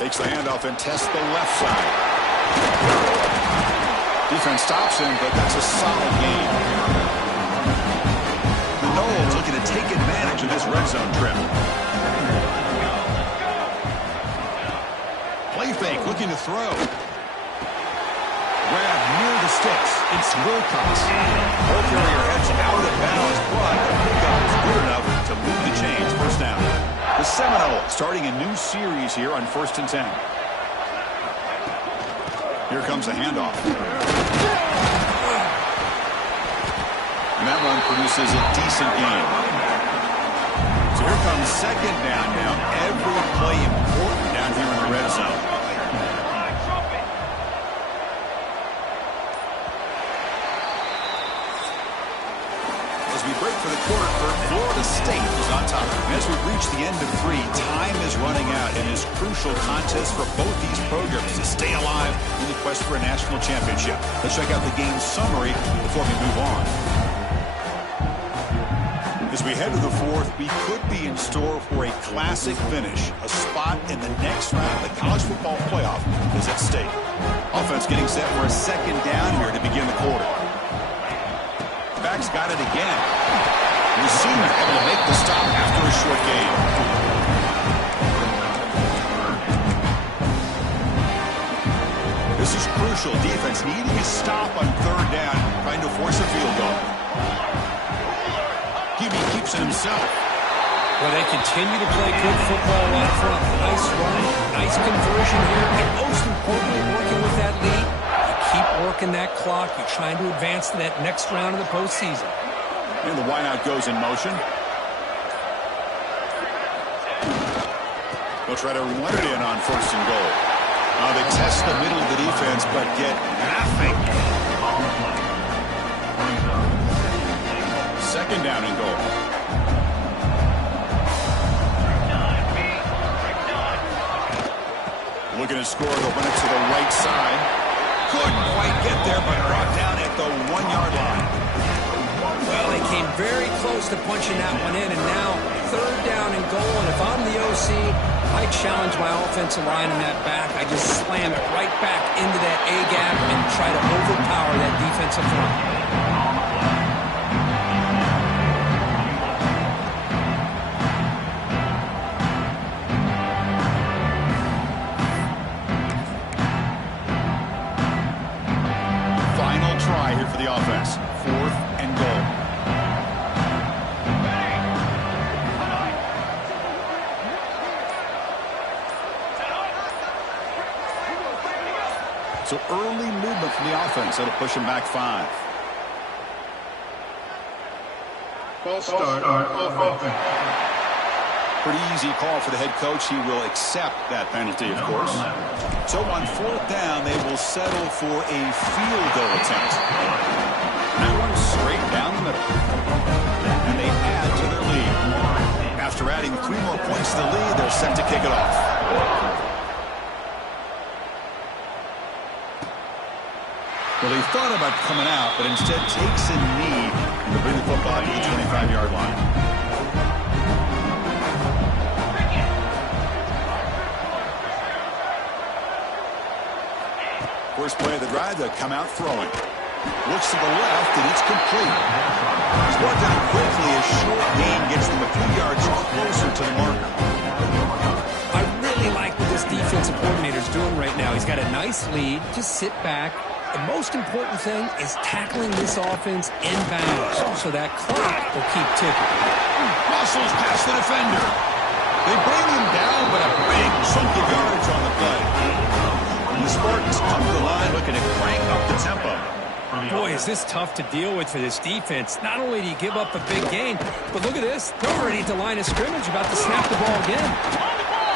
Takes the handoff and tests the left side. Defense stops him, but that's a solid gain. The Noles looking to take advantage of this red zone trip. Play fake, looking to throw. Grab near the sticks. It's Wilcox. Ball carrier heads out of bounds, but the pickup is good enough to move the chains. First down. The Seminoles starting a new series here on 1st and 10. Here comes the handoff. And that one produces a decent gain. So here comes 2nd down now. Every play important down here in the red zone. As we break for the quarter, Florida State is on top. And as we reach the end of 3, time is running out in this crucial contest for both these programs to stay alive in the quest for a national championship. Let's check out the game summary before we move on. As we head to the 4th, we could be in store for a classic finish. A spot in the next round of the college football playoff is at stake. Offense getting set for a 2nd down here to begin the quarter. Back's got it again. The senior able to make the stop after a short gain. This is crucial. Defense needing a stop on 3rd down, trying to force a field goal. QB keeps it himself. Well, they continue to play good football up front. Nice run, nice conversion here, and most importantly, working with that lead. You keep working that clock. You're trying to advance to that next round of the postseason. And the wideout goes in motion. They'll try to run it in on 1st and goal. They test the middle of the defense, but get nothing. 2nd down and goal. Looking to score, they'll run it to the right side. Couldn't quite get there, but brought down at the 1-yard line. Well, they came very close to punching that one in, and now 3rd down and goal. And if I'm the OC, I challenge my offensive line in that back. I just slam it right back into that A-gap and try to overpower that defensive front. For the offense, 4th and goal. So early movement from the offense that'll push him back 5. False start on offense. Pretty easy call for the head coach. He will accept that penalty, of course. So on 4th down, they will settle for a field goal attempt. That one straight down the middle. And they add to adding 3 more points to the lead. They're set to kick it off. Well, he thought about coming out, but instead takes a knee to bring the football to the 25-yard line. First play of the drive, they'll come out throwing. Looks to the left, and it's complete. He's brought down quickly. A short gain gets them a few yards closer to the marker. I really like what this defensive coordinator's doing right now. He's got a nice lead. Just sit back. The most important thing is tackling this offense inbounds so that clock will keep ticking. Muscles past the defender. They bring him down, but a big chunk of yards on the play. And the Spartans come to the line looking to crank up the tempo. Boy, is this tough to deal with for this defense. Not only do you give up a big gain, but look at this. They're already at the line of scrimmage, about to snap the ball again.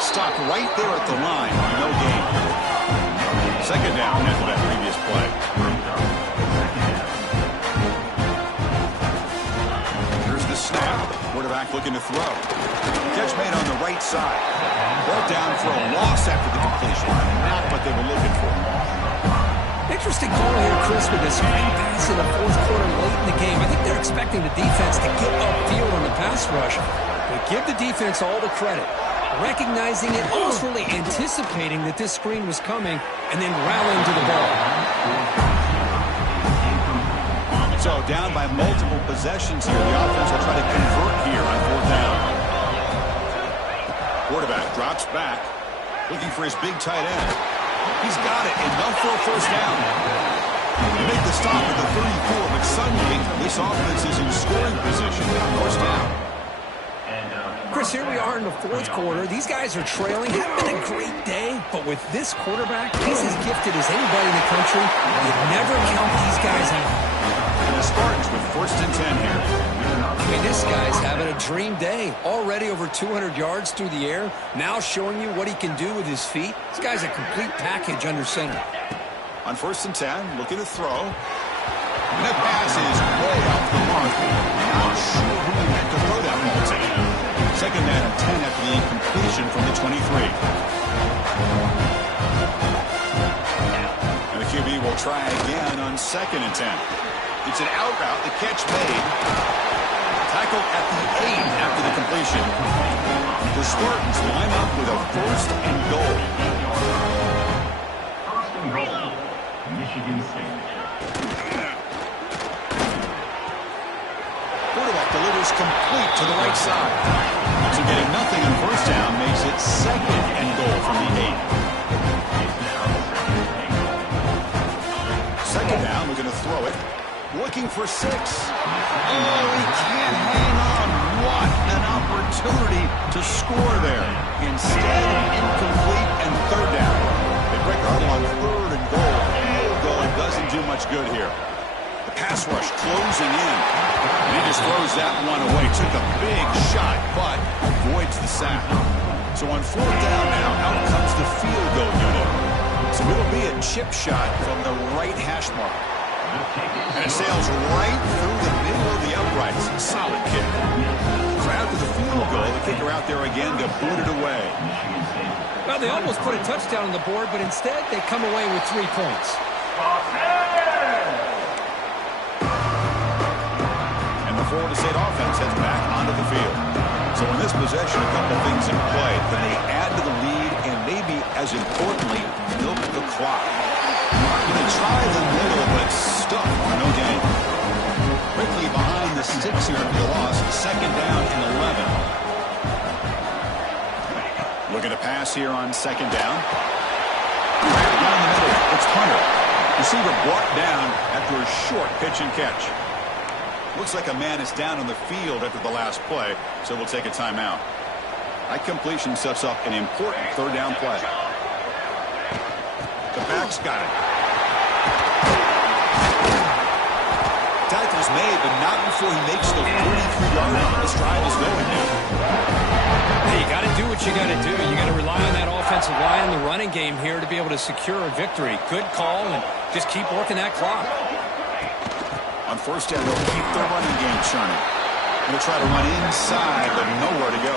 Stopped right there at the line. No gain. Second down after that previous play. Here's the snap. Quarterback looking to throw. Catch made on the right side. Brought down for a loss after the completion. Not what they were looking for. Interesting call here, Chris, with a screen pass in the fourth quarter late in the game. I think they're expecting the defense to get upfield on the pass rush. But give the defense all the credit. Recognizing it, almost really anticipating that this screen was coming, and then rallying to the ball. So down by multiple possessions here. The offense will try to convert here on fourth down. Quarterback drops back, looking for his big tight end. He's got it, enough for a first down. They make the stop at the 34, but suddenly this offense is in scoring position on first down. Chris, here we are in the fourth quarter. These guys are trailing. Haven't been a great day, but with this quarterback, he's as gifted as anybody in the country. You never count these guys out. And the Spartans with first and 10 here. I mean, this guy's having a dream day. Already over 200 yards through the air. Now showing you what he can do with his feet. This guy's a complete package under center. On first and 10, looking to throw. And that pass is way off the mark. Not sure who he meant to throw that ball to. Second down and 10 after the incompletion from the 23. And the QB will try again on second and 10. It's an out route. The catch made. Tackled at the 8 after the completion. The Spartans line up with a first and goal. First and goal. Michigan State. Quarterback delivers complete to the right side. So getting nothing on first down makes it second and goal from the 8. Second down, we're going to throw it. Looking for 6. Oh, he can't hang on. What an opportunity to score there. Instead, incomplete and third down. They break the huddle on third and goal. Field goal doesn't do much good here. The pass rush closing in. And he just throws that one away. Took a big shot, but avoids the sack. So on fourth down now, out comes the field goal unit. So it'll be a chip shot from the right hash mark. And it sails right through the middle of the uprights. Solid kick. So after the field goal, the kicker out there again to boot it away. Well, they almost put a touchdown on the board, but instead they come away with 3 points. Florida State offense heads back onto the field. So in this possession, a couple things in play. Can they add to the lead and maybe, as importantly, milk the clock? Going to try the middle, but stuck for no gain. Quickly behind the 6 here after the loss. Second down and 11. Looking to pass here on second down. Down the middle, it's Hunter. Receiver brought down after a short pitch and catch. Looks like a man is down on the field after the last play, so we'll take a timeout. That completion sets up an important third down play. The back's got it. Tackle's made, but not before he makes the 43-yard line. This drive is going now. Hey, you got to do what you got to do. You got to rely on that offensive line and the running game here to be able to secure a victory. Good call, and just keep working that clock. On first down, they'll keep their running game churning. Going to try to run inside, but nowhere to go.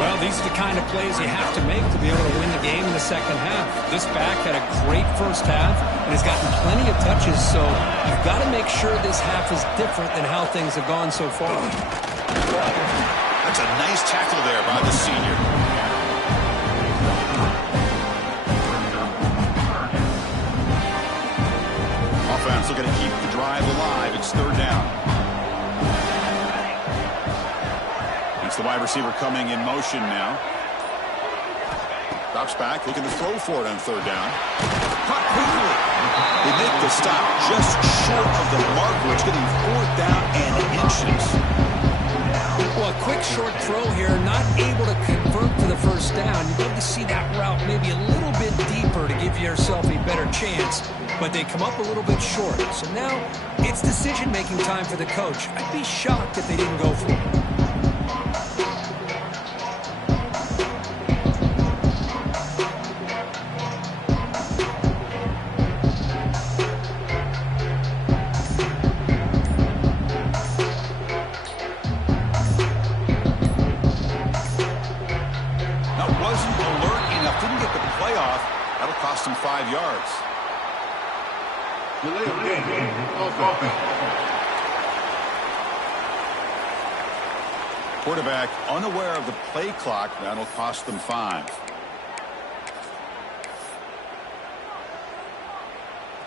Well, these are the kind of plays you have to make to be able to win the game in the second half. This back had a great first half and has gotten plenty of touches, so you've got to make sure this half is different than how things have gone so far. That's a nice tackle there by the senior. Offense looking to keep the drive alive. It's third down. It's the wide receiver coming in motion now. Drops back, looking to throw for it on third down. Caught quickly. They make the stop just short of the marker. It's getting fourth down and inches. Well, a quick short throw here, not able to convert to the first down. You'd love to see that route maybe a little bit deeper to give yourself a better chance, but they come up a little bit short. So now it's decision-making time for the coach. I'd be shocked if they didn't go for it. Cost him 5 yards. Delay of game. Offense. Quarterback unaware of the play clock. That'll cost them 5.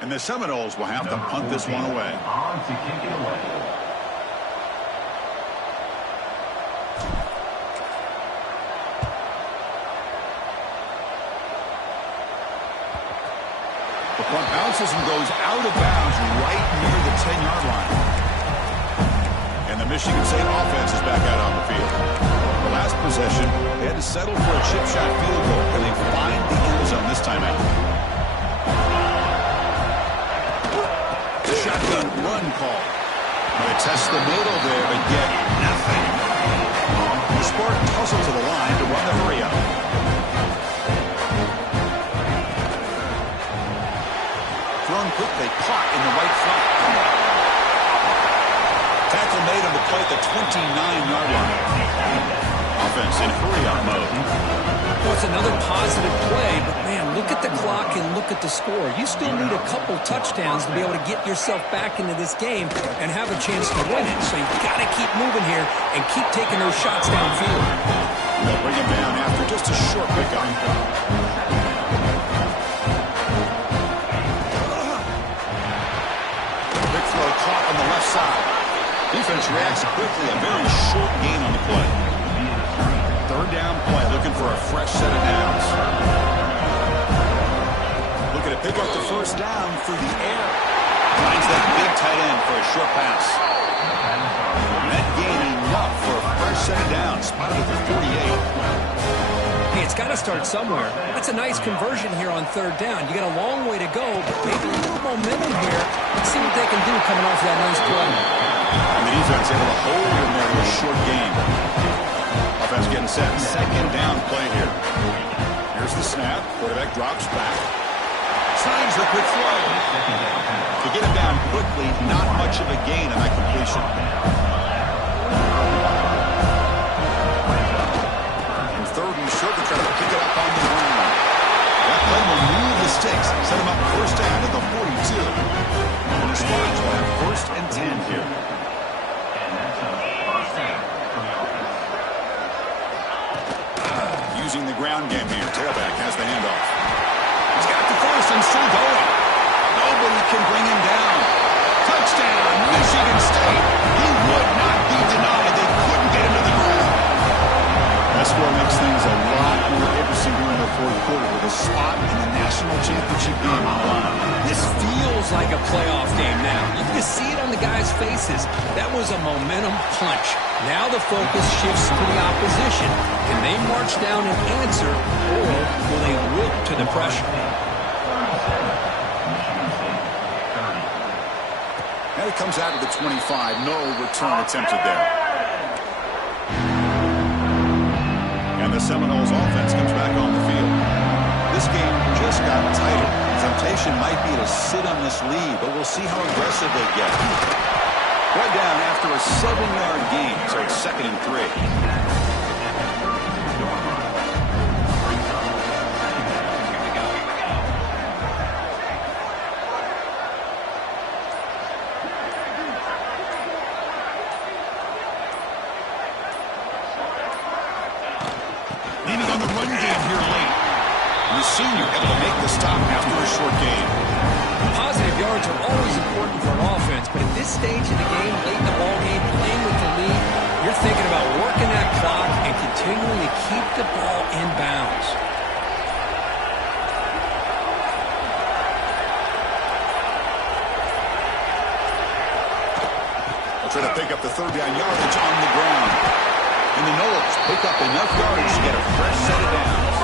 And the Seminoles will have to punt this one away. On to kick it away. Punt bounces and goes out of bounds right near the 10-yard line. And the Michigan State offense is back out on the field. The last possession, they had to settle for a chip shot field goal. Can they find the end zone this time out? The shotgun run call. They test the middle there, but get nothing. The Spartans hustle to the line to run the hurry up. Thrown quickly, caught in the right front. Tackle made on the play at the 29-yard line. Offense in hurry-up mode. Well, it's another positive play, but man, look at the clock and look at the score. You still need a couple touchdowns to be able to get yourself back into this game and have a chance to win it. So you've got to keep moving here and keep taking those shots downfield. They'll bring him down after just a short pickup. Caught on the left side. Defense reacts quickly. A very short gain on the play. Third down play, looking for a fresh set of downs. Looking to pick up the first down through the air. Finds that big tight end for a short pass. Net gain enough for a fresh set of downs. Spotted at the 48. Hey, it's got to start somewhere. That's a nice conversion here on third down. You got a long way to go, but maybe a little momentum here. Let's see what they can do coming off that nice play. And the defense able to hold in there with a short game. Offense getting set. Second down play here. Here's the snap. Quarterback drops back. Signs the quick throw. To get him down quickly, not much of a gain on that completion. Third and short to try to pick it up on the ground. That play will move the sticks, set him up first down at the 42. And the Spartans will have first and 10 here. And that's a first down for the offense. Using the ground game here. Tailback has the handoff. He's got the first and still going. Nobody can bring him down. Touchdown, Michigan State. He would not be denied. They couldn't get him to the ground. That score makes things a lot more interesting here in the fourth quarter with a spot in the national championship game on the line. This feels like a playoff game now. You can see it on the guys' faces. That was a momentum punch. Now the focus shifts to the opposition. Can they march down and answer, or will they wilt to the pressure? Now he comes out of the 25. No return attempted there. And the Seminoles offense comes back on the field. This game just got tighter. The temptation might be to sit on this lead, but we'll see how aggressive they get. One down after a 7-yard gain, so it's 2nd and 3. Leaning on the run game here late. The senior able to make the stop after a short gain. Positive yards are always important for an offense, but at this stage of the game, late in the ball game, playing with the lead, you're thinking about working that clock and continuing to keep the ball in bounds. They'll try to pick up the 3rd down yardage on the ground. And the Noles pick up enough yardage to get a fresh set of downs.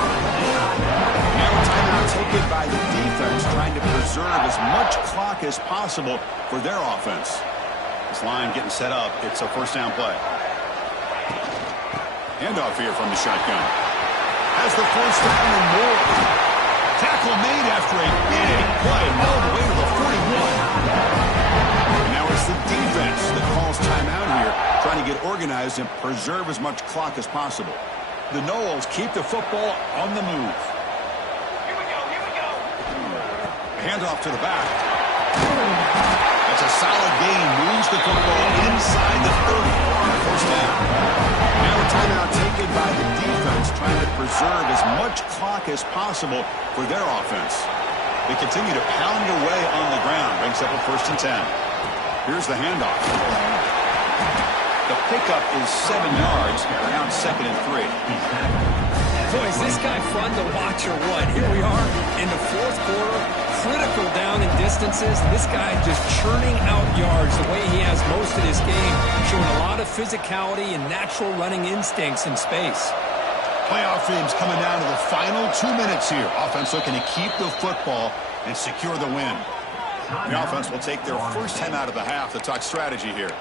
Now a timeout taken by the defense, trying to preserve as much clock as possible for their offense. This line getting set up. It's a 1st down play. Handoff here from the shotgun. Has the 1st down and more. Tackle made after a big play all the way to the 41. And now it's the defense that calls timeout here, trying to get organized and preserve as much clock as possible. The Noles keep the football on the move. Handoff to the back. That's a solid gain. Moves the football inside the 30 on a 1st down. Now a timeout taken by the defense, trying to preserve as much clock as possible for their offense. They continue to pound away on the ground. Brings up a 1st and 10. Here's the handoff. The pickup is 7 yards. Now 2nd and 3. Boy, is this guy fun to watch or what? Here we are in the 4th quarter, critical down in distances. This guy just churning out yards the way he has most of this game, showing a lot of physicality and natural running instincts in space. Playoff games coming down to the final 2 minutes here. Offense looking to keep the football and secure the win. The offense will take their 1st time out of the half to talk strategy here.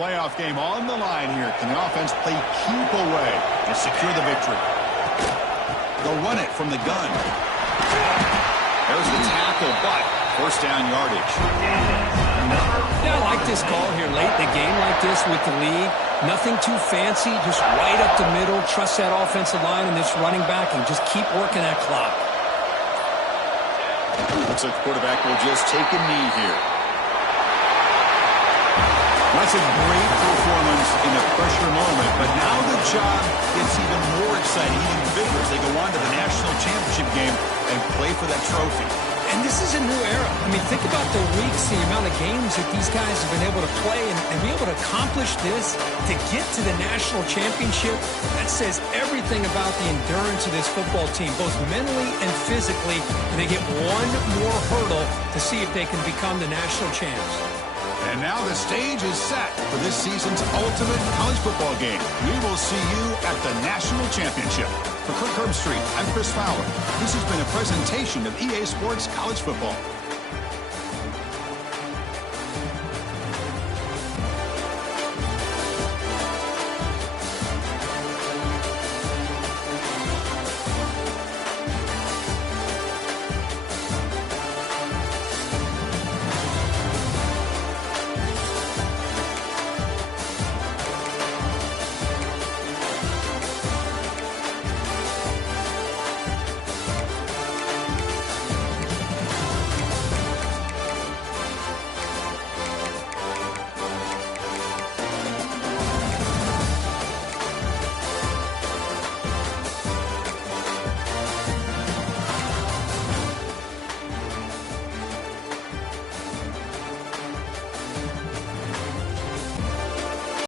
Playoff game on the line here. Can the offense play keep away and secure the victory? They'll run it from the gun. There's the tackle, but 1st down yardage. Yeah, I like this call here late in the game like this with the lead. Nothing too fancy, just right up the middle. Trust that offensive line and this running back and just keep working that clock. Looks like the quarterback will just take a knee here. That's a great performance in a pressure moment, but now the job gets even more exciting, even bigger as they go on to the national championship game and play for that trophy. And this is a new era. I mean, think about the weeks, the amount of games that these guys have been able to play and be able to accomplish this, to get to the national championship. That says everything about the endurance of this football team, both mentally and physically. And they get one more hurdle to see if they can become the national champs. And now the stage is set for this season's ultimate college football game. We will see you at the national championship. For Kirk Herbstreit, I'm Chris Fowler. This has been a presentation of EA Sports College Football.